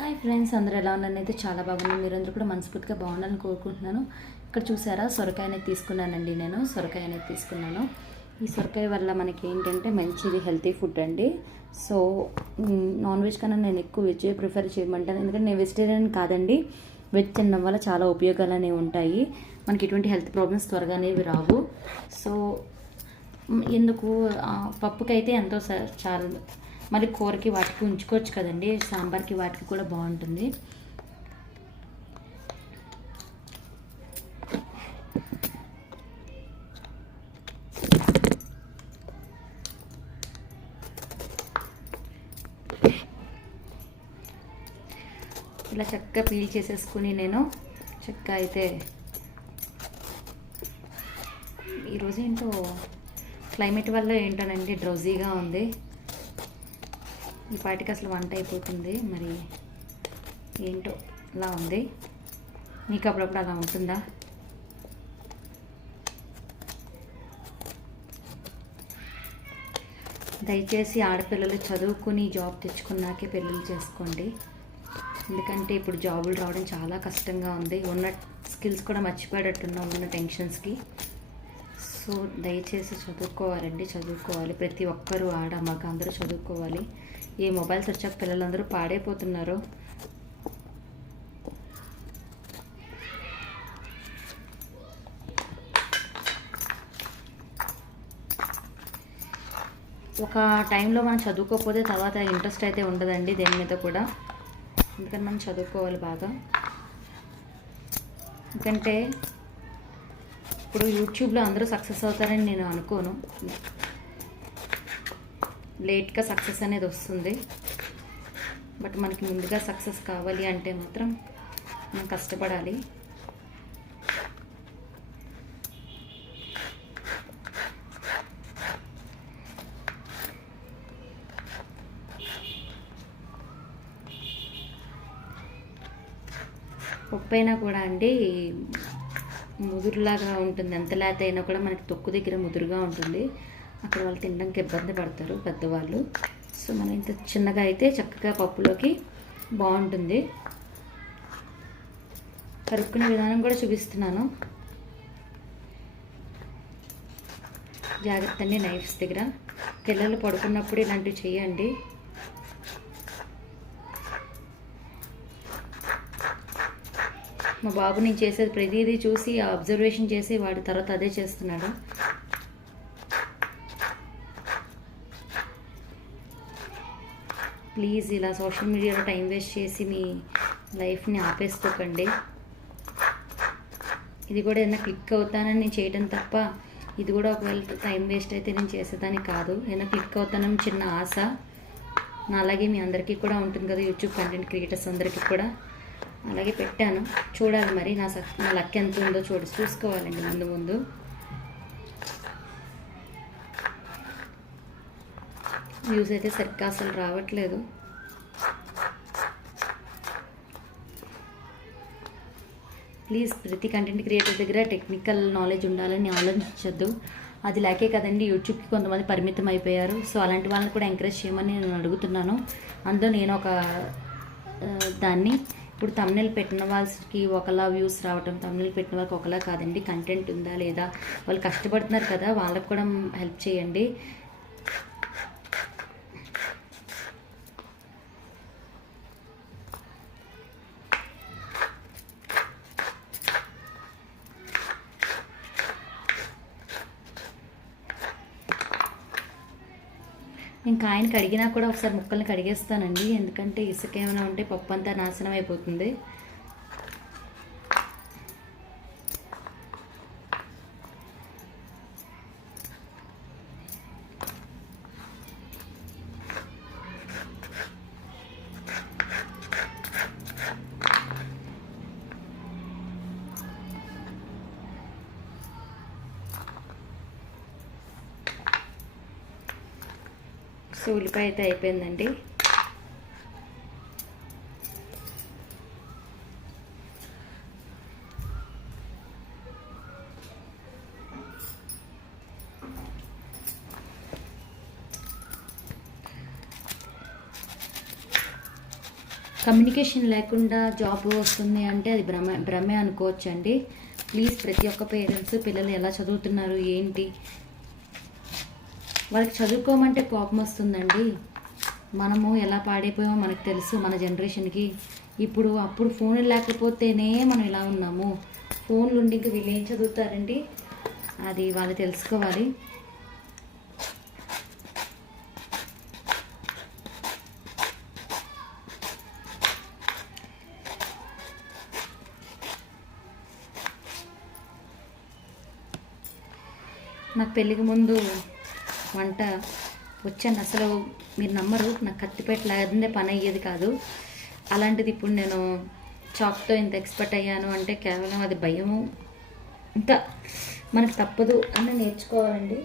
Hi friends అందరూ ఎలా ఉన్నారని అయితే చాలా బాగున్నాను. మీరందరూ కూడా మనస్ఫూర్తిగా బాగుండాలని కోరుకుంటున్నాను. ఇక్కడ చూసారా? సొరకాయ అనేది తీసుకున్నానండి నేను. సొరకాయ అనేది తీసుకున్నాను. ఈ సొరకాయ వల్ల మనకి ఏంటంటే మంచిది హెల్తీ ఫుడ్ అండి. సో నాన్ వెజ్ కన్నా నేను ఎక్కువ వెజ్ ప్రిఫర్ చేయమంటాను. ఎందుకంటే నేను వెజిటేరియన్ కాదండి. వెజ్ తినడం వల్ల చాలా ఉపయోగాలు అనేవి ఉంటాయి. మనకి ఎటువంటి హెల్త్ ప్రాబ్లమ్స్ త్వరగా అనేవి రావు. సో ఎందుకు? పప్పుకైతే ఎంతో స- చాలా. మళ్ళీ కూరకి వాటికి ఉంచుకోవచ్చు కదండి సాంబార్కి వాటికి కూడా బాగుంటుంది. ఇలా చక్కగా పీల్ చేసేసుకుని నేను చక్కగా అయితే ఈరోజు ఏంటో క్లైమేట్ వల్ల ఏంటోనండి డ్రౌజీగా ఉంది. పాటికి అసలు వంట అయిపోతుంది. మరి ఏంటో అలా ఉంది. మీకు అప్పుడప్పుడు అలా ఉంటుందా? దయచేసి ఆడపిల్లలు చదువుకుని జాబ్ తెచ్చుకున్నాకే పెళ్ళిళ్ళు చేసుకోండి. ఎందుకంటే ఇప్పుడు జాబులు రావడం చాలా కష్టంగా ఉంది. ఉన్న స్కిల్స్ కూడా మర్చిపోయేటట్టున్నాం ఉన్న టెన్షన్స్కి. సో దయచేసి చదువుకోవాలండి చదువుకోవాలి. ప్రతి ఒక్కరూ ఆడ మగ అందరూ చదువుకోవాలి. ఈ మొబైల్స్ వచ్చాక పిల్లలందరూ పాడైపోతున్నారు. ఒక టైంలో మనం చదువుకోకపోతే తర్వాత ఇంట్రెస్ట్ అయితే ఉండదండి దేని మీద కూడా. ఎందుకని మనం చదువుకోవాలి బాగా. ఎందుకంటే ఇప్పుడు యూట్యూబ్లో అందరూ సక్సెస్ అవుతారని నేను అనుకోను. లేట్గా సక్సెస్ అనేది వస్తుంది. బట్ మనకి ముందుగా సక్సెస్ కావాలి అంటే మాత్రం మనం కష్టపడాలి. పప్పు అయినా కూడా అండి ముదురులాగా ఉంటుంది. ఎంత లేత అయినా కూడా మనకి తొక్కు దగ్గర ముదురుగా ఉంటుంది. అక్కడ వాళ్ళు తినడానికి ఇబ్బంది పడతారు పెద్దవాళ్ళు. సో మనం ఇంత చిన్నగా అయితే చక్కగా పప్పులోకి బాగుంటుంది. కరుక్కునే విధానం కూడా చూపిస్తున్నాను. జాగ్రత్త అండి నైఫ్స్ దగ్గర. పిల్లలు పడుకున్నప్పుడు ఇలాంటివి చేయండి. మా బాబు నేను చేసేది ప్రతిదీ చూసి అబ్జర్వేషన్ చేసి వాడి తర్వాత అదే చేస్తున్నాడు. ప్లీజ్ ఇలా సోషల్ మీడియాలో టైం వేస్ట్ చేసి మీ లైఫ్ని ఆపేసుకోకండి. ఇది కూడా ఏదైనా క్లిక్ అవుతానని నేను చేయడం తప్ప ఇది కూడా ఒకవేళ టైం వేస్ట్ అయితే నేను చేసేదాన్ని కాదు. ఏదైనా క్లిక్ అవుతానని చిన్న ఆశ. నా అలాగే మీ అందరికీ కూడా ఉంటుంది కదా యూట్యూబ్ కంటెంట్ క్రియేటర్స్ అందరికీ కూడా. అలాగే పెట్టాను. చూడాలి మరి నా సక్ నా లక్ ఎంత ఉందో చూడు చూసుకోవాలండి ముందు ముందు. వ్యూస్ అయితే సరిగ్గా అసలు రావట్లేదు. ప్లీజ్ ప్రతి కంటెంట్ క్రియేటర్ దగ్గర టెక్నికల్ నాలెడ్జ్ ఉండాలని ఆలోచించద్దు. అది లేకే కదండి యూట్యూబ్కి కొంతమంది పరిమితం అయిపోయారు. సో అలాంటి వాళ్ళని కూడా ఎంకరేజ్ చేయమని నేను అడుగుతున్నాను. అందులో నేను ఒక దాన్ని ఇప్పుడు తమిళ పెట్టిన వాళ్ళకి ఒకలా వ్యూస్ రావటం తమిళ పెట్టిన వాళ్ళకి ఒకలా కాదండి కంటెంట్ ఉందా లేదా? వాళ్ళు కష్టపడుతున్నారు కదా వాళ్ళకి కూడా హెల్ప్ చేయండి. నేను కాయని కడిగినా కూడా ఒకసారి ముక్కల్ని కడిగేస్తానండి. ఎందుకంటే ఇసుక ఏమైనా ఉంటే పప్పు అంతా నాశనం అయిపోతుంది. సో ఉల్లిపాయ అయితే అయిపోయిందండి. కమ్యూనికేషన్ లేకుండా జాబ్ వస్తుంది అంటే అది భ్రమ భ్రమే అనుకోవచ్చండి. ప్లీజ్ ప్రతి ఒక్క పేరెంట్స్ పిల్లలు ఎలా చదువుతున్నారు ఏంటి వాళ్ళకి చదువుకోమంటే కోపం వస్తుందండి. మనము ఎలా పాడైపోయామో మనకు తెలుసు మన జనరేషన్కి. ఇప్పుడు అప్పుడు ఫోన్ లేకపోతేనే మనం ఇలా ఉన్నాము. ఫోన్లు ఉండి ఇంకా వీళ్ళు ఏం చదువుతారండి? అది వాళ్ళు తెలుసుకోవాలి. నాకు పెళ్ళికి ముందు వంట వచ్చాను. అసలు మీరు నమ్మరు నాకు కత్తిపేట లేదంటే పని అయ్యేది కాదు. అలాంటిది ఇప్పుడు నేను చాక్తో ఇంత ఎక్స్పర్ట్ అయ్యాను అంటే కేవలం అది భయము. ఇంకా మనకు తప్పదు అని నేర్చుకోవాలండి.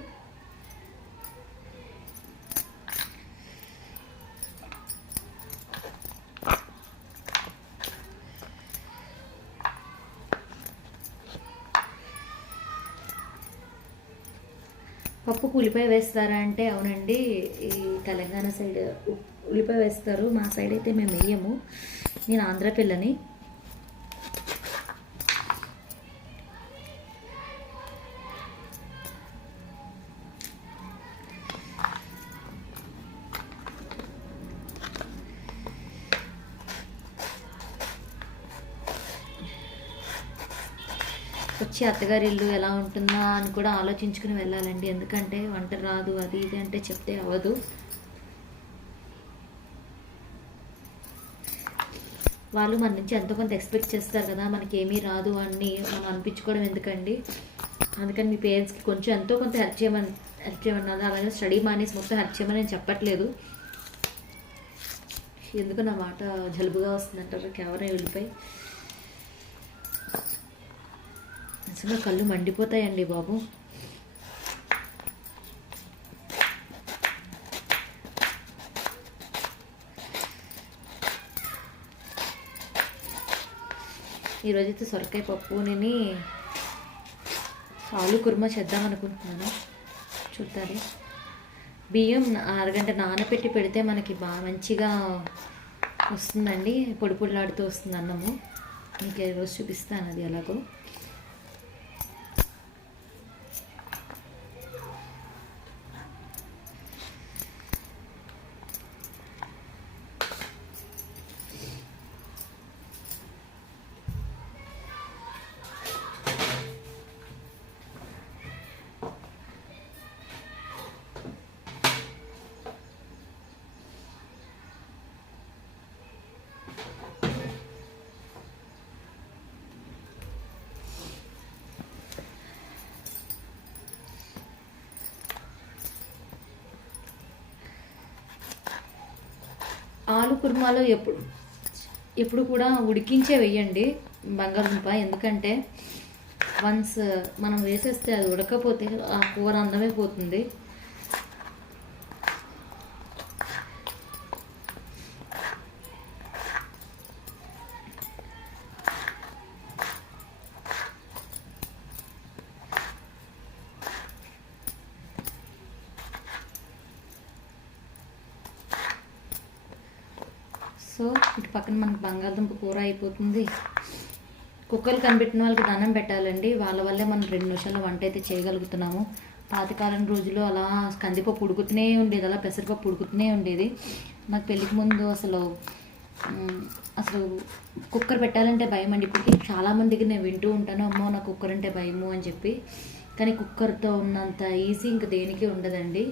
పప్పు ఉల్లిపాయ వేస్తారా అంటే అవునండి ఈ తెలంగాణ సైడ్ ఉ- ఉల్లిపాయ వేస్తారు. మా సైడ్ అయితే మేము వేయము. నేను ఆంధ్ర పిల్లని. వచ్చి అత్తగారి ఇల్లు ఎలా ఉంటుందా అని కూడా ఆలోచించుకుని వెళ్ళాలండి. ఎందుకంటే వంట రాదు అది ఇది అంటే చెప్తే అవ్వదు. వాళ్ళు మన నుంచి ఎంతో కొంత ఎక్స్పెక్ట్ చేస్తారు కదా మనకి ఏమీ రాదు అని మనం అనిపించుకోవడం ఎందుకండి? అందుకని మీ పేరెంట్స్కి కొంచెం ఎంతో కొంత హెల్ప్ చేయమని హెల్ప్ చేయమన్నారు. అలాగే స్టడీ మానేసి మొత్తం హెల్ప్ చేయమని నేను చెప్పట్లేదు. ఎందుకు నా మాట జలుబుగా వస్తుందంటారు కేవలం వెళ్ళిపోయి. అసలు కళ్ళు మండిపోతాయండి బాబు. ఈరోజైతే సొరకాయ పప్పుని ఆలు కుర్మా చేద్దాం అనుకుంటున్నాను. చూడాలి బియ్యం అరగంట నానబెట్టి పెడితే మనకి బాగా మంచిగా వస్తుందండి. పొడి పొడిలాడుతూ వస్తుంది అన్నము. మీకు ఈరోజు చూపిస్తాను అది ఎలాగో. ఆలు కుర్మాలో ఎప్పుడు ఎప్పుడు కూడా ఉడికించే వేయండి బంగాళదుంప. ఎందుకంటే వన్స్ మనం వేసేస్తే అది ఉడకపోతే ఆ కూర అందమే పోతుంది. సో ఇటు పక్కన మనకు బంగాళదుంప కూర అయిపోతుంది. కుక్కలు కనిపెట్టిన వాళ్ళకి దానం పెట్టాలండి. వాళ్ళ వల్లే మనం రెండు నిమిషాల్లో వంట అయితే చేయగలుగుతున్నాము. పాతకాలం రోజుల్లో అలా కందిపప్పు ఉడుకుతూనే ఉండేది అలా పెసరపప్పు ఉడుకుతూనే ఉండేది. నాకు పెళ్ళికి ముందు అసలు అసలు కుక్కర్ పెట్టాలంటే భయం అండి. ఇప్పటికీ చాలామందికి నేను వింటూ ఉంటాను అమ్మో నాకు కుక్కర్ అంటే భయము అని చెప్పి. కానీ కుక్కర్తో ఉన్నంత ఈజీ ఇంక దేనికి ఉండదండి.